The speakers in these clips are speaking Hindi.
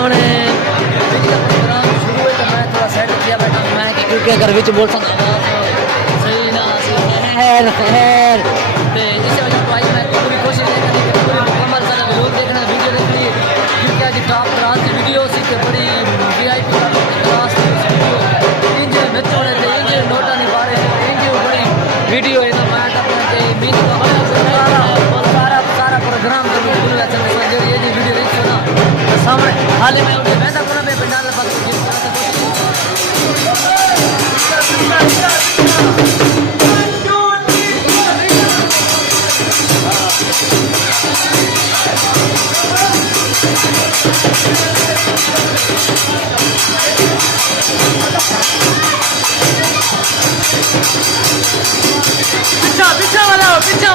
सामने प्रोग्राम शुरू है तो मैं थोड़ा साइड किया बैठा मैं क्योंकि अगर विच बोल सकता सही ना खैर खैर तो इसी वजह तो आज मैं पूरी कोशिश करनी कि पूरी मुकम्मल सारा जरूर देखना वीडियो देख लिए क्योंकि आज टॉप क्लास की वीडियो सी के बड़ी VIP क्लास की वीडियो इंजन में थोड़े थे इंजन नोटा नहीं पा रहे इंजन बड़ी वीडियो है तो मैं अपने मीन सारा प्रोग्राम जो पूरा चल रहा है ये वीडियो देख सुना सामने हाल में उन्हें मैं तो पूरा पंडाल पर पीछा वाला पीछा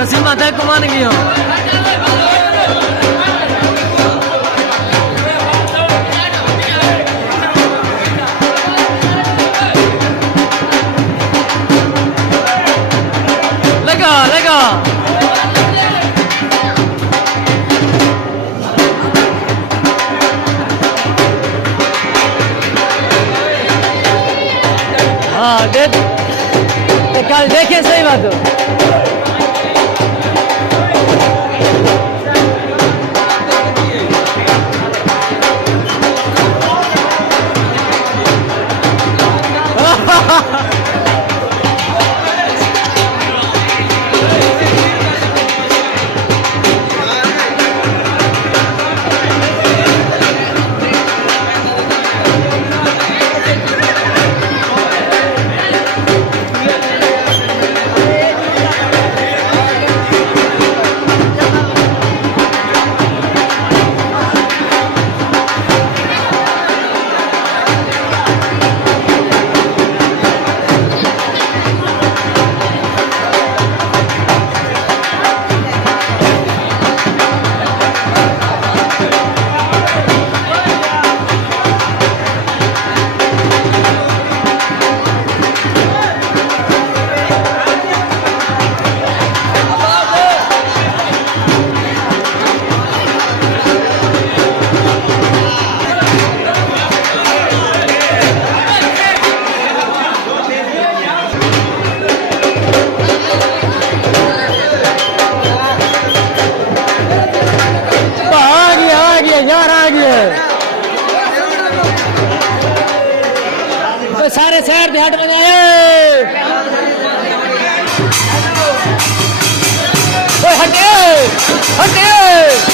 नसीमा तक को मान गया लगा हाँ कल देखे सही बात हो सारे साइड पे हट बनाए हटे हटे